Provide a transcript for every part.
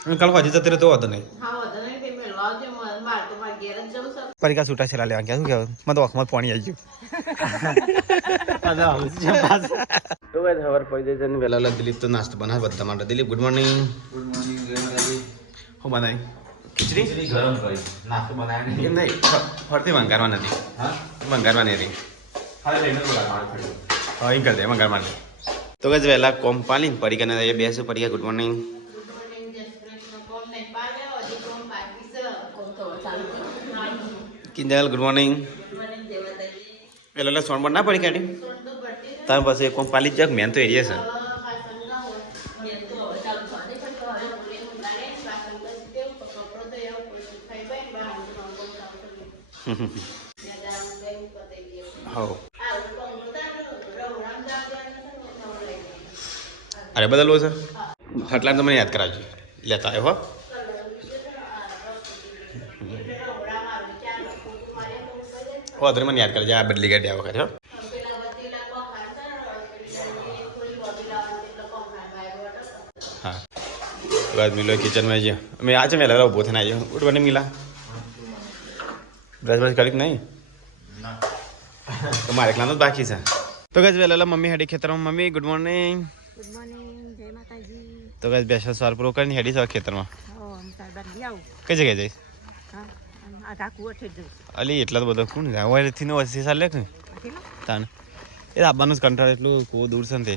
કાલ હજી જતી રહેતો હતો નહીં પરીક્ષા છૂટા છેલ્લા લેવા ગયા શું કહેવાય મને તો આંખમાં પાણી આવી ગયું તો ભાઈ ખબર પડી જાય છે વહેલા દિલીપ તો નાસ્તો બનાવે બધા માટે દિલીપ ગુડ મોર્નિંગ શું બનાવી ખીચડી ગરમ કરી નાસ્તો બનાવી એમ નહીં ફરતી મંગારવા નથી મંગારવા નહીં રહી હા એમ કરી દે મંગારવા નહીં તો કઈ વહેલા કોમ પાલીને પરીક્ષાને બેસું પરીક્ષા good morning Kinjal good morning પેલા સોન પણ ના પડી કાઢી તમે પછી કોમ પાલી જગ મેન તો એરિયા છે હો અરે બદલવો છે ફટલા તો મને યાદ કરાવજો લેતા આવ્યો હો અધર મને યાદ કરજે આ બદલી ગાડી આ વખત હો હા બાદ મિલો કિચનમાં જ અમે આ છે મેં લગાવ ઉભો થઈને આવ્યો ઉઠવાની મિલા બ્રશ બ્રશ કરી નહીં તો મારે એકલાનો જ બાકી છે તો ગજ વહેલા મમ્મી હેડી ખેતરમાં મમ્મી ગુડ મોર્નિંગ જય માતાજી તો ગજ બેસા સવાર પૂરો કરીને હેડી સવાર ખેતરમાં કઈ જગ્યાએ જઈશ અલી એટલા તો બધો કોણ જાય ઓયથી નો વસી ચાલે કે તાન એ આવવાનું જ કંટાળ એટલું કો દૂર છે ને તે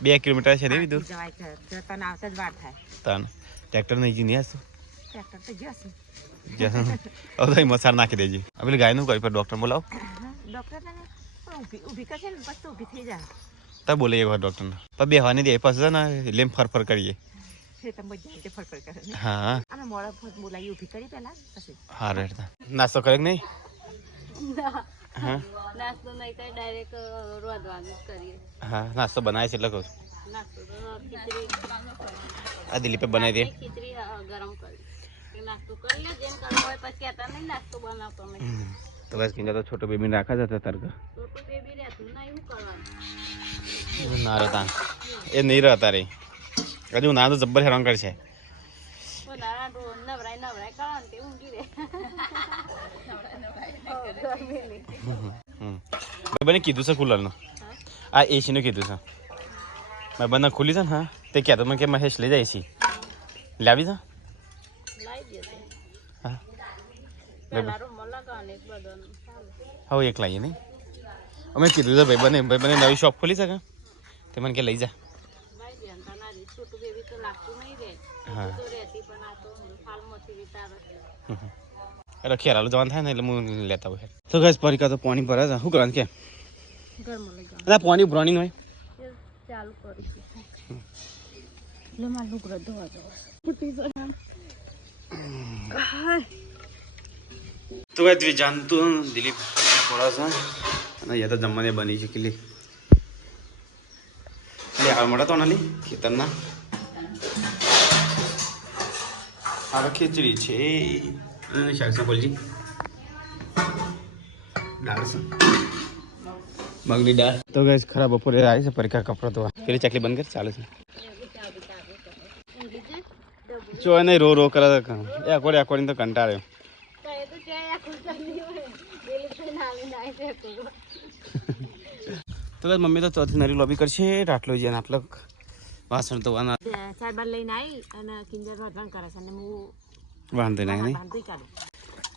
2 કિલોમીટર છે ને દૂર તાન ટ્રેક્ટર નહીં જી નહીં હશું હવે મસાર નાખી દેજે પેલી ગાયનું કઈ પર ડૉક્ટર બોલાવો તો બોલે એક વાર ડૉક્ટરને પણ બેહવાની દે પછી છે ને લેમ ફરફર કરીએ હા હા રેડતા નાસ્તો કરે કે નહીં હા નાસ્તો નહીં તો ડાયરેક્ટ રોધવાનું કરીએ હા નાસ્તો બનાવે છે એટલે કહું આ દિલીપે બનાવી દે ખીચડી ગરમ કરી નાસ્તો કરી લે જેમ કરવો હોય પછી કહેતા નહીં નાસ્તો બનાવતો મેં તો બસ કિંજલ તો છોટો બેબી રાખા જતા તાર છોટું બેબી રહેતું ના એવું કરવાનું ના રહેતા એ નહીં રહેતા રે હજુ ના તો જબ્બર હેરાન કરશે નવરાય કરો ને તે ઊંઘી રહે બને કીધું છે કુલરનું આ એસીનું કીધું છે મેં બંને ખુલી છે ને હા તે કહેતો મને કે મહેશ લઈ જાય એસી લાવી છે હા હવે એક લાવીએ નહીં અમે કીધું છે ભાઈ બને નવી શોપ ખોલી શકે તે મને કે લઈ જા હા એટલે ખેરાલું જવાનું થાય ને એટલે હું લેતા હોય તો ગેસ પરીક્ષા તો પાણી ભરે છે શું કરવાનું કે પાણી બ્રોનિંગ હોય ચાલુ કરીશું મારું ગ્રહ ધોવા તો કઈ જાણતું દિલીપ થોડા છે અને યા તો જમવાને બની છે કેટલી હાલ મળે તો નાલી ખેતરના આ ખીચડી છે શાક બોલજી દાળ છે મગની દાળ તો ગઈ ખરાબ બપોરે આવી છે પરીક્ષા કપડો તો પેલી ચકલી બંધ કરી ચાલે છે જો નહીં રો રો કરે એ અકોડી તો કંટાળ્યો તો મમ્મી તો ચોથી નરી લોબી કરશે આટલો જ આટલો વાસણ ધોવાના સાહેબ લઈને આવી અને કિંજર રોટણ કરે છે અને હું વાંધો નહીં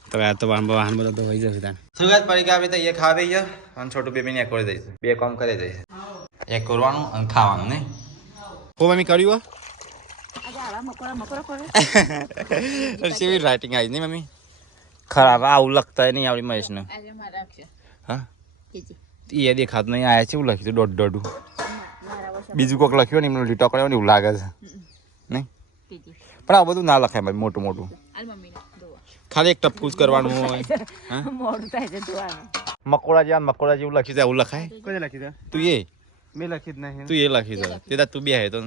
તો આ તો વાહન બધો તો હોઈ જશે ત્યાં સુગાત પરીક્ષા આવી તો એ ખાવા દઈએ અને છોટું બેબીને એક કરી દઈશું બે કામ કરી દઈશું એક કરવાનું અને ખાવાનું નહીં હો મમ્મી કર્યું રાઇટિંગ આવી નહીં મમ્મી ખરાબ આવું લખતા નહીં આવડી મહેશને હા એ દેખાતું નહીં આયા છે એવું લખ્યું દોઢું બીજું કોઈક લખ્યું ને એમનું લીટો કર્યો ને એવું લાગે છે નહીં પણ આ બધું ના લખાય ભાઈ મોટું મોટું ખાલી એક ટપકું જ કરવાનું હોય મકોડા જેવું લખ્યું છે એવું લખાય કોઈ લખી તું એ મેં લખી જ નહીં તું એ લખી દે તે તું બે હે તો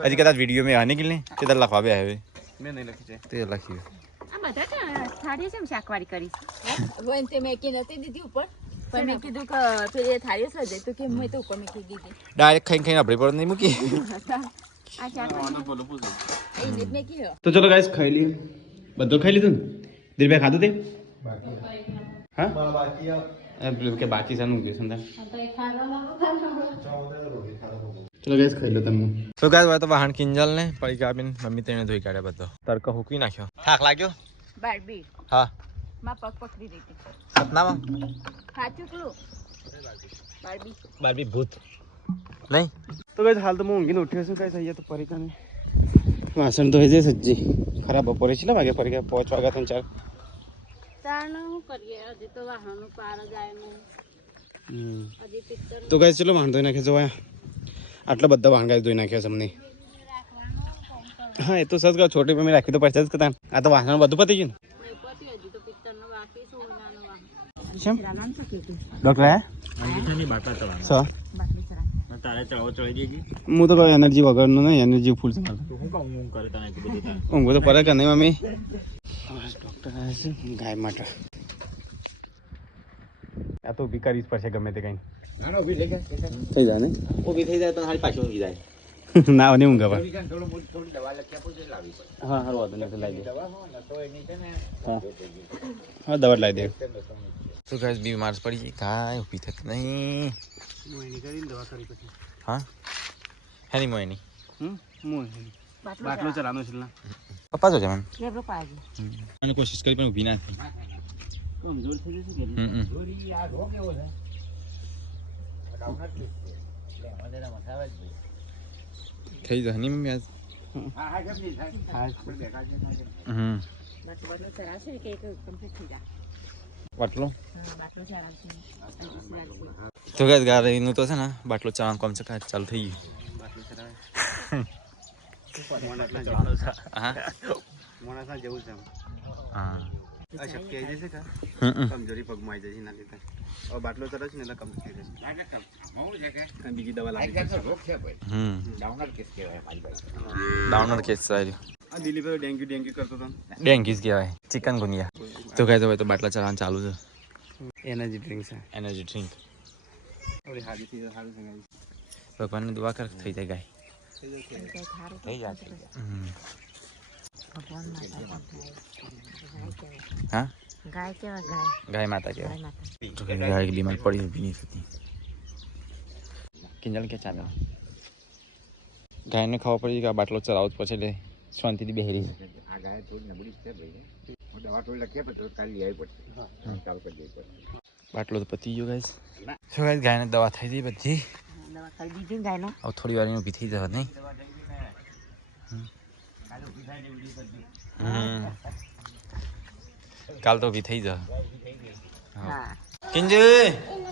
હજી કદાચ વિડીયો મેં આને કે નહીં તે તાર લખવા બે હવે મેં નહીં લખી છે તે લખ્યું શાકવાડી કરી મેં નથી દીધી ઉપર પણ મેં કીધું કે તું એ થાળી સજે તો કે મેં તો ઉપર મૂકી દીધી ડાયરેક્ટ ખાઈ ખાઈને આપણી પર નહીં મૂકી આ ચા એ રીત મેં કીધો તો ચલો ગાઈસ ખાઈ લઈએ બધું ખાઈ લીધું ને દિલભાઈ ખાધું તે હા કે બાકી છે નું ગયું ચલો ગાઈસ ખાઈ લો તમે તો ગાઈસ તો વાહન કિંજલ ને પડી ગયા બેન મમ્મી તેને ધોઈ કાઢ્યા બધો તડકો હુકી નાખ્યો થાક લાગ્યો બારબી હા માં પગ પકડી દીધી સપનામાં સાચું કલું બારબી ભૂત નહીં તો ગાઈસ હાલ તો હું ઊંઘીને ઉઠ્યો છું ગાઈસ અહીંયા તો પરીકાને વાસણ તો હજી સજ્જી ખરાબ બપોરે છે વાગે પડી ગયા 5 વાગ્યા તો 4 તારનું શું કરીએ હજી તો વાહનનું પાર જાય નહીં હજી પિક્ચર તો ગાઈસ ચલો વાહન ધોઈ નાખે જો આટલા બધા વાહન ગાઈસ ધોઈ નાખ્યા છે અમને હા એ તો સજ કહો છોટી મમ્મી રાખી તો પડશે જ કદાચ આ તો વાહન બધું પતી ગયું હજી તો પિક્ચરનું બાકી સોનાનું વાહન કેમ ડોક્ટર સર હું તો કોઈ એનર્જી વગરનું નહીં એનર્જી ફૂલ છે ઊંઘો તો પડે કે નહીં મમ્મી ડોક્ટર આવે છે ગાય માટે આ તો ઊભી કરવી જ પડશે ગમે તે કઈ થઈ જાય ને ઊભી થઈ જાય તો હારી પાછું ઊંઘી જાય ના નહીં ઊંઘ હવે હા હારું વાંધો નહીં લાવી દે હા દવા લાવી દે તો ગાઈસ બીમાર પડી ગઈ કાંઈ ઊભી થતી નહીં હા હેની મોયની બાટલો ચલાવવાનો છે પપ્પા જો જમણ અને કોશિશ કરી પણ ઊભી ના થઈ કમજોર થઈ જશે થઈ જાય નહીં મમ્મી આજ બાટલો તો ગાઈસ ગાડીનું તો છે ને બાટલો ચલાવવાનું કામ છે કાંઈ ચાલુ થઈ ગયું કમજોરી પગમાં આવી જશે ના લીધે હવે બાટલો ચલાવશે ને એટલે કમજોર થઈ જશે બીજી દવા લાગી ડાઉનર કેસ આ દિલ્હી પર ડેન્ગ્યુ કરતો હતો ડેન્ગ્યુ કહેવાય ચિકન ગુનિયા તો કહે તો તો બાટલા ચલાવવાનું ચાલુ છે એનર્જી ડ્રિંક છે એનર્જી ડ્રિંક ભગવાનની દુઆ કર થઈ જાય ગાય થઈ જાય હા ગાય કેવા ગાય ગાય માતા કહેવાય ગાય બીમાર પડી ઊભી નહીં થતી કિંજલ કે ચાલે ગાયને ખબર પડી કે આ બાટલો ચલાવવો જ પછી એટલે શાંતિથી બેહરી આ ગાય થોડી નબળી છે ભાઈ દવા થોડી લખીએ પછી કાલ લઈ આવી પડશે કાલ કરી દેવી પડશે બાટલો તો પતી ગયો ગાઈસ શું ગાઈસ ગાયને દવા થઈ ગઈ બધી દવા કરી દીધી ગાયનો હવે થોડી વાર ઊભી થઈ જવા નહીં કાલ તો ઊભી થઈ જા હા કિંજુ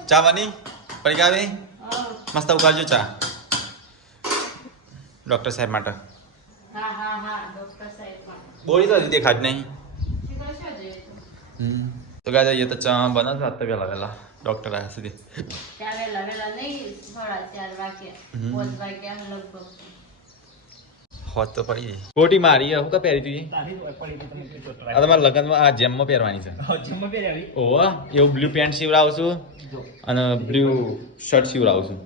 ચા બની પડી ગાવી મસ્ત ઉકાળજો ચા ડોક્ટર સાહેબ માટે હા હા હા ડોક્ટર સાહેબ બોલી તો દેખાત નહીં તો ગાય જઈએ તો ચા બનાવજો આજ તો વહેલા ડોક્ટર આવ્યા સુધી ત્યાં વેલા નહીં થોડા 4 વાગ્યા 5 વાગ્યા લગભગ હોત તો પડી જાય કોટી મારી હું કા પહેરી તું આ તમારા લગ્નમાં આ જેમમાં પહેરવાની છે ઓહો એવું બ્લુ પેન્ટ સીવડાવું છું અને બ્લુ શર્ટ સીવડાવું છું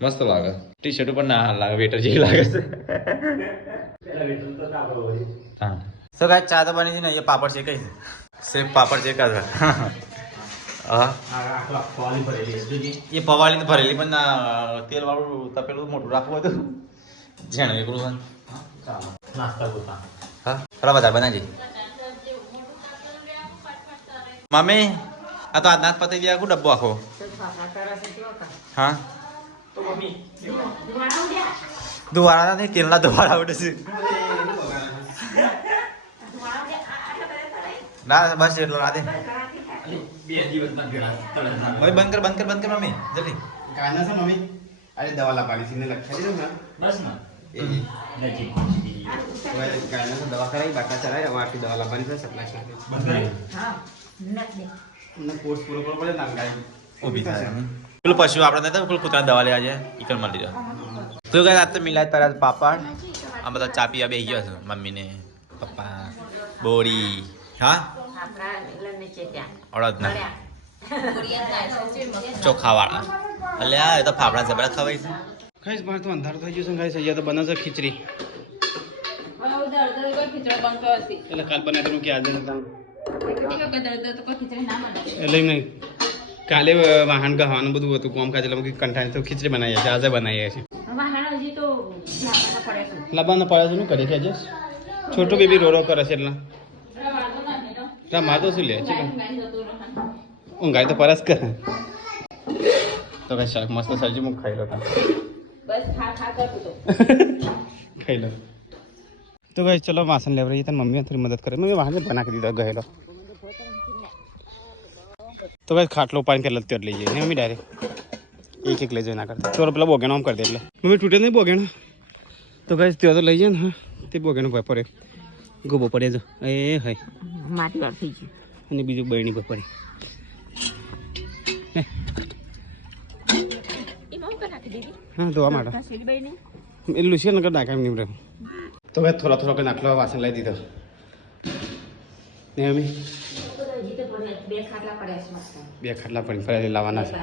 મસ્ત લાગે ટી શર્ટ ઉપર ના લાગે વેટર જેવી લાગે છે હા સો ગાય ચા તો બની છે ને એ પાપડ છે કઈ સેફ પાપડ છે કા હા એ પવાળી ભરેલી પણ તેલ વાળું તપેલું મોટું રાખવું હતું જેણે એકલું નાસ્તા હા થોડા વધારે બનાવજે મમ્મી આ તો આજના જ પતી ગયા આખું ડબ્બો આખો હા દુવારા નહીં તેલના દુવારા આવડે છે ના બસ એટલો ના દે બંધ કર મમ્મી જલ્દી ગાયના છે મમ્મી અરે દવા લાવવાની છે ને લખાઈ દીધું ને બસ ને ગાયના દવા કરાવી બાટલા ચલાવી હવે આટલી દવા લાવવાની છે સપ્લાય કોર્સ પૂરો કરવો પડે ને ગાય ઊભી થાય પેલું પશુ આપણે નતા પેલું કૂતરા દવા લેવા જાય ઈકર મળી જાય તો ગાય આજ તો મિલાય તારા પાપડ આ બધા ચા પીવા બેસી ગયા છે મમ્મીને પપ્પા બોડી હા અડદના ચોખા વાળા એટલે આ તો ફાફડા જબરા ખવાય છે ખાઈશ બહાર તો અંધારું થઈ ગયું છે ખાઈશ અહીંયા તો બનાવશે ખીચડી એટલે કાલ બનાવી કે આજે નતા એટલે નહીં કાલે વાહન ગવાનું બધું હતું કોમ કાજ એટલે કંટાળી તો ખીચડી બનાવીએ છીએ આજે બનાવીએ છીએ લાવવાના પડે છે શું કરીએ છીએ આજે છોટું બેબી રો કરે છે એટલે માં તો શું લે છે ઊંઘાઈ તો પરસ કરે તો કઈ શાક મસ્ત સબ્જી હું ખાઈ લો ખાઈ લો તો કઈ ચલો વાસણ લેવા રહીએ તને મમ્મી થોડી મદદ કરે મમ્મી વાસણ બના કરી દીધા ગયેલો તો કઈ ખાટલો પાણી કે લત્યો લઈ જઈએ મમ્મી ડાયરેક્ટ એક લઈ જાય ના કરતા તો પેલા બોગેનો આમ કરી દે એટલે મમ્મી તૂટે નહીં બોગેનો તો કઈ ત્યાં તો લઈ જાય ને હા તે બોગેનો પડે ગોબો પડે જો એ હોય માટી વાર થઈ ગયું અને બીજું બહેણી પર પડે હા ધોવા માટે એટલું છે ને કર નાખાય એમની રેમ તો ભાઈ થોડા થોડા કંઈ આટલો વાસણ લઈ દીધો ને મમ્મી બે ખાટલા પડી ફરી લાવવાના છે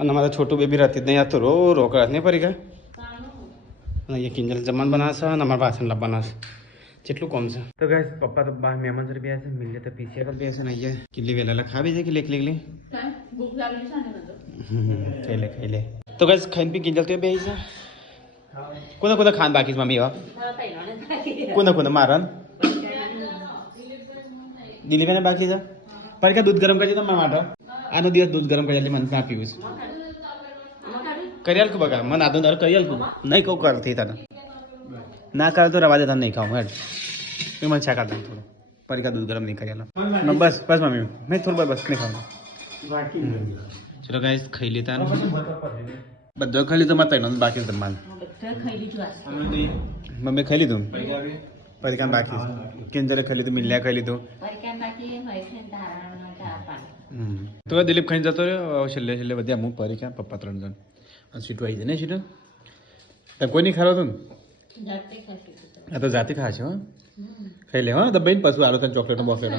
અને અમારે છોટું બેબી રહેતી જ નહીં આ તો રો કરે નહીં પડી ગયા અને અહીંયા કિંજલ જમવાનું બનાવશે અને અમારે વાસણ લાવવાના છે જેટલું કોમ છે તો ગાઈસ પપ્પા તો બહાર મહેમાન સર બે છે મિલે તો પીસીઆર બે છે ને અહીંયા કિલ્લી વેલા ખાવી છે કે એકલી એકલી ખાઈ લે તો ગાઈસ ખાઈને પી કિંજલ તો બે છે કોને કોને ખાન બાકી છે મમ્મી એવા કોને મારન દિલીપને બાકી છે પર કે દૂધ ગરમ કરજો તો મારા માટે આનો દિવસ દૂધ ગરમ કરી એટલે મને ના પીવું છે કરિયાલ કો બગા મને આદો દર કરિયાલ કો નહીં કહું કરતી તને ના કરે તો રવા દે તને નહીં ખાવું હેડ એ મને છાકા દઉં થોડું પરિકા દૂધ ગરમ નહીં કરિયાલ બસ મમ્મી મેં થોડું બસ નહીં ખાવાનું ચલો ગાઈસ ખાઈ લેતા બધો ખાઈ લીધો મારે તૈનો બાકી જમવાનું મમ્મી ખાઈ લીધું પરિકાન બાકી કેન્જરે ખાઈ લીધું મિલ્યા ખાઈ લીધું તો દિલીપ ખાઈને જતો રહ્યો છેલ્લે બધા હું પરિકા પપ્પા 3 જણ સીટું આવી જાય ને સીટું તમે કોઈ નહીં ખારો તું આ તો જાતે ખા છે હો ખાઈ લે હા દબાઈને પાછું આલો તને ચોકલેટનો બોકલેટ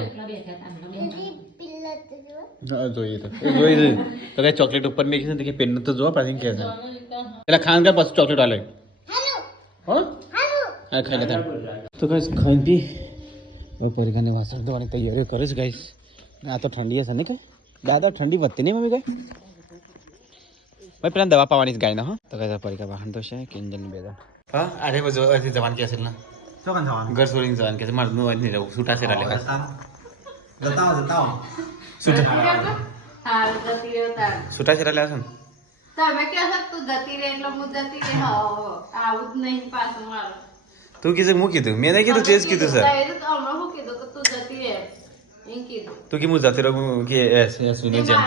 જોઈએ તો કઈ ચોકલેટ ઉપર મેં કીધું કે પેન તો જોવા પાછી કે છે એટલે ખાન કા પાછું ચોકલેટ આલે હો હા ખાઈ લેતા તો ગાઈસ ખાન પી और परिका ने वासण धोવાની તૈયારી કરે છે ગાઈસ આ તો ઠંડી હશે ને કે દાદા ઠંડી વધતી નહીં મમ્મી કઈ ભાઈ પેલા દવા પાવાની ગાયના હા તો કઈ પરિકા વાહન તો છે કિંજલ બે જણ હા અરે બજો અરથી જવાન કે છે ને ચોકન જવાન ઘર છોડીને જવાન કે છે મારું નું નહીં રહું છૂટા છે રાલે જતાઓ છૂટા છે રાલે છે ને તમે કે તું જતી રહે એટલે હું જતી રહે આવું જ નહીં પાછું મારું તું કીધું હું કીધું મેં નહીં કીધું તેજ કીધું સર તું કે હું જતી રહું કે એસવીને જેમ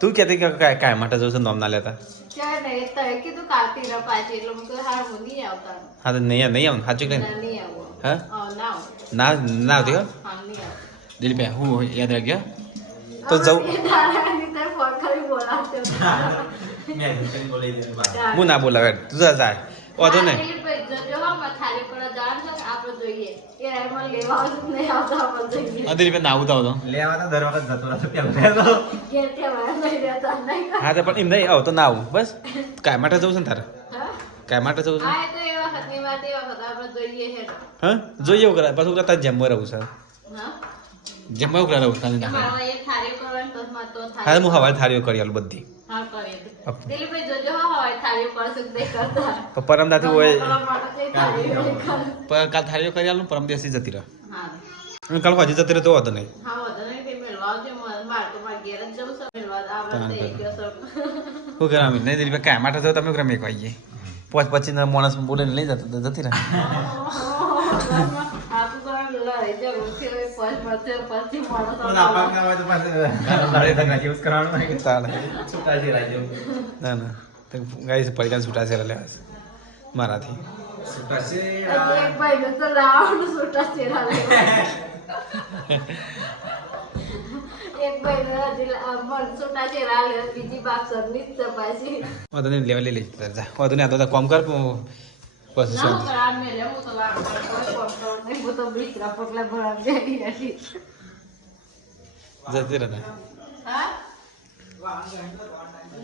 તું કહેતી કે કાય માટે જવું છે નોમ ના લેતા હા તો નહીં આવું સાચું કે હા ના આવતી હો દિલીપ હું યાદ રાખ્યો તો જવું હું ના બોલાવે તું જાય વાંધો નહીં દિલીપ ના આવતા હતો હા તો પણ એમ નહીં આવ તો ના આવું બસ કાય માટે જવું છે ને તારે કાય માટે જવું છે હા જોઈએ એવું કરાય પાછું તારે જમવા રહું છે જમવા ઉકળા રહું તારે હા હું હવારે થાળીઓ કરી આલું બધી પરમ દાથી હોય કાલ થાળીઓ કરી આલું પરમ દિવસથી જતી રહે કાલ હજી જતી રહે તો વાંધો નહીં શું કરામ નહીં દિલીપ કાંઈ માટે જાવ તમે ક્રમ એક વાગીએ પછી માણસ બોલે લઈ જતો જતી રહે ના ના ગાઈ છે પરિકાર છૂટા છે લેવા મારાથી લેવા લઈ લઈ કોમ કર જતી રહેતા હા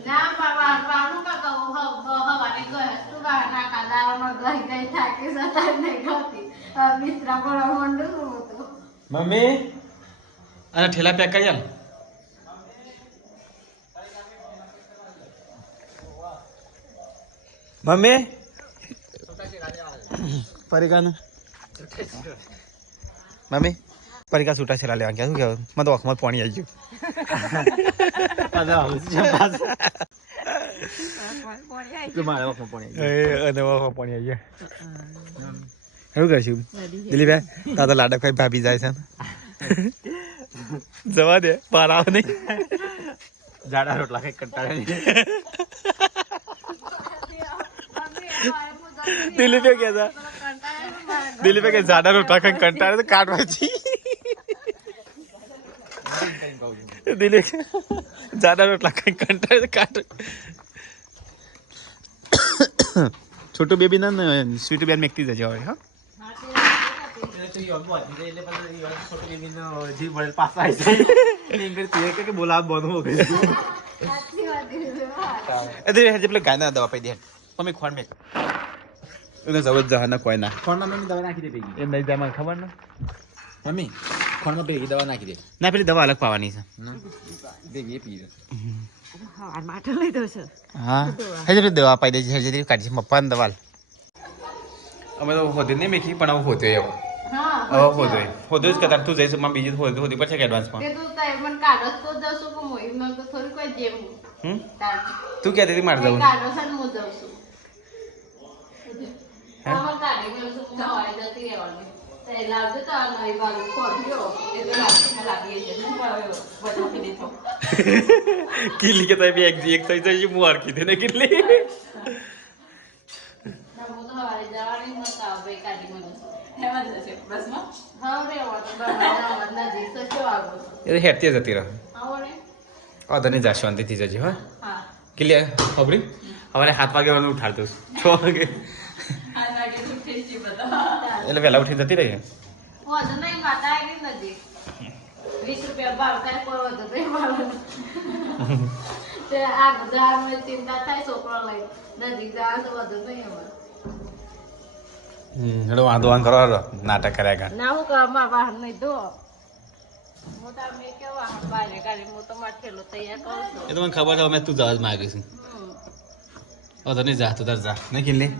ના બાવાનું કા કહું હવારે ગયો તું ના કાદાનો ગઈ થાકી જતા ને ગતી મિત્રા પર મંડું તો મમ્મી અને ઠેલા પેક કરી આલ મમ્મી પરિકાનું મમ્મી પરિકા છૂટા છેલ્લા લેવા ગયા શું કહેવાય મને તો આંખમાં પાણી આવી ગયું મારા આંખમાં પાણી આવી ગયા શું કરશું દિલીપભાઈ તાતા લાડક ભાઈ ભાભી જાય છે જવા દે બહાર આવ નહીં જાડા રોટલા કઈ કંટાળે દિલીપે કે દિલીપે કે જાડા રોટલા કઈ કંટાળે તો કાઢવાથી દિલીપ જાડા રોટલા કઈ કંટાળે તો કાઢ છોટું બેબી ના સ્વીટ બેન મેકતી જજે હવે હા બોલા બોનું પેલા ગાયના દવા પાઈ દે મમ્મી ખોણ મેક એને જવ જ જવાના કોઈ ના ખોણમાં મમ્મી દવા નાખી દે ભેગી એમ નહીં જાય મને ખબર ને મમ્મી ખોણમાં ભેગી દવા નાખી દે ના પેલી દવા અલગ પાવાની છે ભેગી પી હા હજી દવા પાઈ દે છે હજી કાઢી પપ્પાને દવા અમે તો હોતી નહીં મેખી પણ હવે હોતો એવો હવે હોતો જ કદાચ તું જઈશ માં બીજી હોતી પછી એડવાન્સ માં તું ક્યાં દીધી મારે જવું કિલ્લી કે તમે એક થઈ જાય હું હરકી દે ને કેટલી હેઠતી જતી રહો અધરની જા શાંતિથી જજે હા કેટલી ખબરી અમારે 7 વાગે ઉઠાડતો 6 વાગે એટલે વહેલા ઉઠી જતી રહી ચિંતા થાય છોકરો લઈ નજીક જાય તો વધુ નહીં વાંધો વાંધ કરો નાટક કર્યા ગા ના હું કરવા વાહન નહીં ધો મોટા મેં કે વાહન બહાર કાઢી હું તો માઠેલો તૈયાર કરું છું એ તો મને ખબર છે અમે તું જવા જ માંગીશ તો નહીં જા તું તાર જા નહીં કિલ્લી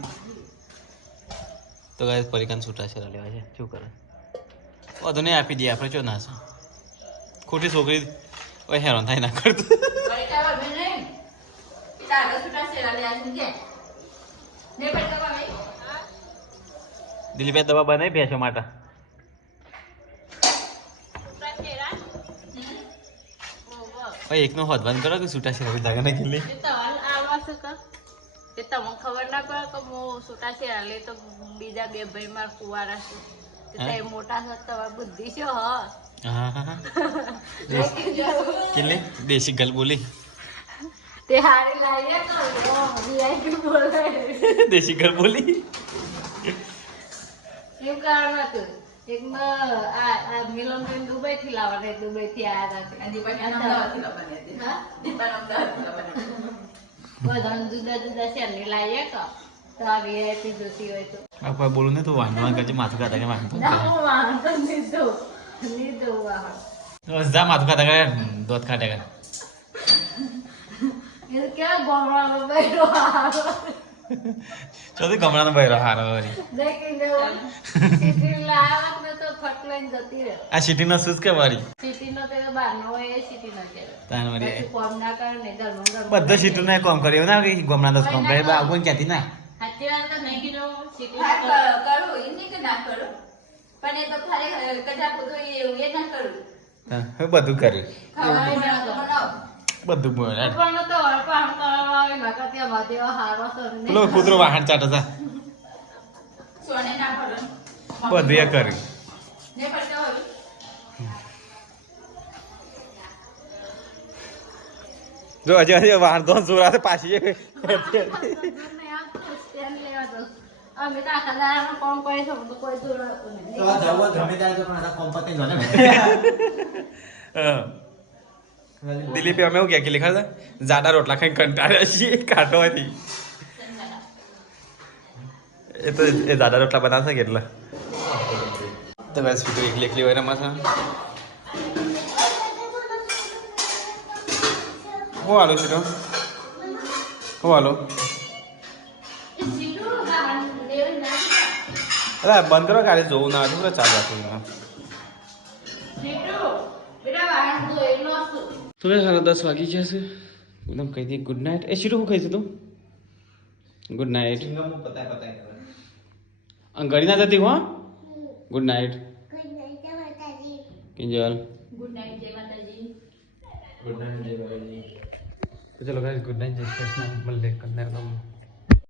તો ગાય પરિકાન છૂટા છે લેવા છે શું કરે વધુ નહીં આપી દઈએ આપણે ચો ના છે ખોટી છોકરી ઓય હેરાન થાય ના કરતું દિલીપભાઈ દવા બનાવી ભેંસો માટે એકનો હાથ બંધ કરો કે છૂટા છે જાગા ના કિલ્લી તમને ખબર ના પડે કે હું છૂટા છે લે તો બીજા બે ભાઈ માર કુવારા છે મોટા છે તમારી બુદ્ધિ છે કિલ્લી દેશી ગલ બોલી તે હારી લાવીએ તો વીઆઈપી બોલે દેશી ગલ બોલી એવું કારણ હતું એક મિલનબેન દુબઈ થી લાવવાના દુબઈ થી આવ્યા બધા જુદા જુદા શહેરની લાવીએ તો આ વીઆઈપી જોતી હોય તો કોઈ બોલું ને તો વાંધો કરજે માથું ખાતા કે વાંધો લીધું વાહન જા માથું ખાતા કરે દોત ખાટે કરે એ કેવા ગોમડાનો બૈરો હારો ચોથી ગમણાનો બૈરો હારો વળી દેખી દેવો સિટી લાવત ને તો ફટ લઈને જતી રહે આ સિટીનો સૂઝ કે વળી સિટીનો તે બહારનો હોય એ સિટીનો કે તાન વળી કોમ ના કરે ને ઘરમાં બધા સિટીનો કામ કર્યો ના કે ગમણાનો કામ કરે બા કોઈ ક્યાંથી ના સાચી વાત તો નહીં કીધું સિટી કરું એમની કે ના કરું પણ એ તો ખાલી કદાચ બધું એવું એ ના કરું હા બધું કર્યું ખાવાનું બનાવ બધું બોલે પણ તો વાહન કરવા આવે ના કે ત્યાં વાદેવા હારો સર પેલો કૂતરો વાહન ચાટે જા સોને ના ભરો બધું એ કર્યું ને પડતો હવે જો હજી વાહન તો જોરા છે પાછી અમે તો આખા દાડામાં કોમ કરી શકું તો કોઈ દૂર હતું નહીં તો જવો ગમે ત્યારે તો પણ આ કોમ પતે જ ને દિલીપે અમે એવું કે ખબર જાડા રોટલા ખાઈ કંટાળ્યા છીએ કાઢવાથી એ તો એ જાડા રોટલા બનાવશે કે એટલે તો બસ ફીટો એકલી હોય રમા છે હું હાલો ફીટો હું હાલો અરે બંધ કરો કાલે જોવું ના હતું ચાલુ રાખું તો ભાઈ 10:30 વાગી ગયા છે એકદમ કહી દઈએ ગુડ નાઇટ એ શીરો શું ખાઈશું તું ગુડ નાઇટ ઘડી ના જતી હો good night Kinjal good night જય માતાજી ગુડ નાઇટ જય બાબાજી તો ચલો ગાઈસ ગુડ નાઇટ જય કૃષ્ણ મળે કન્યા